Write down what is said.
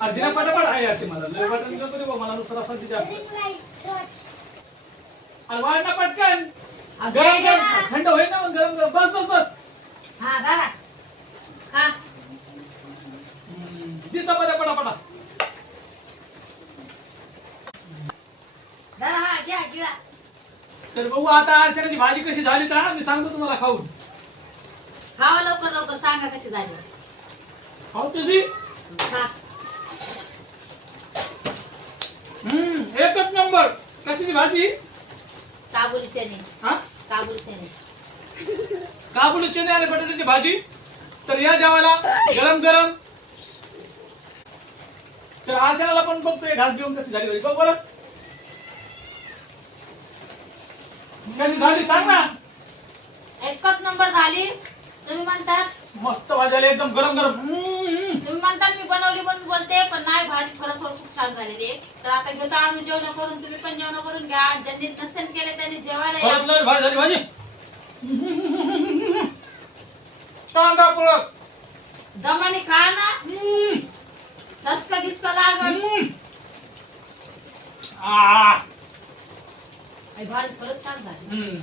हा, पटापट आहे यार ते मला. लय मला नुसतं रसा तिच्या आणि वाढ ना पटकन. अगं, गरम ये गरम. ना. थंड होईल ना मग गरम गरम. बस बस बस. हा दादा. खा ती चपात्या पटापटा. दादा हा घ्या घ्या. तर बघू आता अर्चनाची भाजी कशी झाली तर मी सांगतो तुम्हाला खाऊन. खावा लवकर लवकर. सांगा कशी झाली. खाऊ तुझी. खा हम्म एकच नंबर. कशाची भाजी? काबुली चणे. हा? काबुली चणे. काबुली चणे आणि बटाट्याची भाजी? तर या जेवायला गरम गरम. तर आचाराला पण बघतोय घास देऊन कशी झाली भाजी. बघ बरं. कशी झाली सांग ना. एकच नंबर झाली. तुम्ही म्हणतात मस्त भाजी आली एकदम गरम गरम. हम्म. तुम्ही म्हणतात मी बनवली म्हणून बोलते पण नाही भाजी खरंच छान झालेली आहे तर आता घेतो आम्ही जेवण करून तुम्ही पण जेवण करून घ्या. ज्यांनी नसेल केले त्यांनी जेवायला या. खरंच लय भारी झाली भाजी. कांदा पळत. दमाने खा ना. धसका गिसका लागल आ. भाजी खरंच छान झाली. हम्म.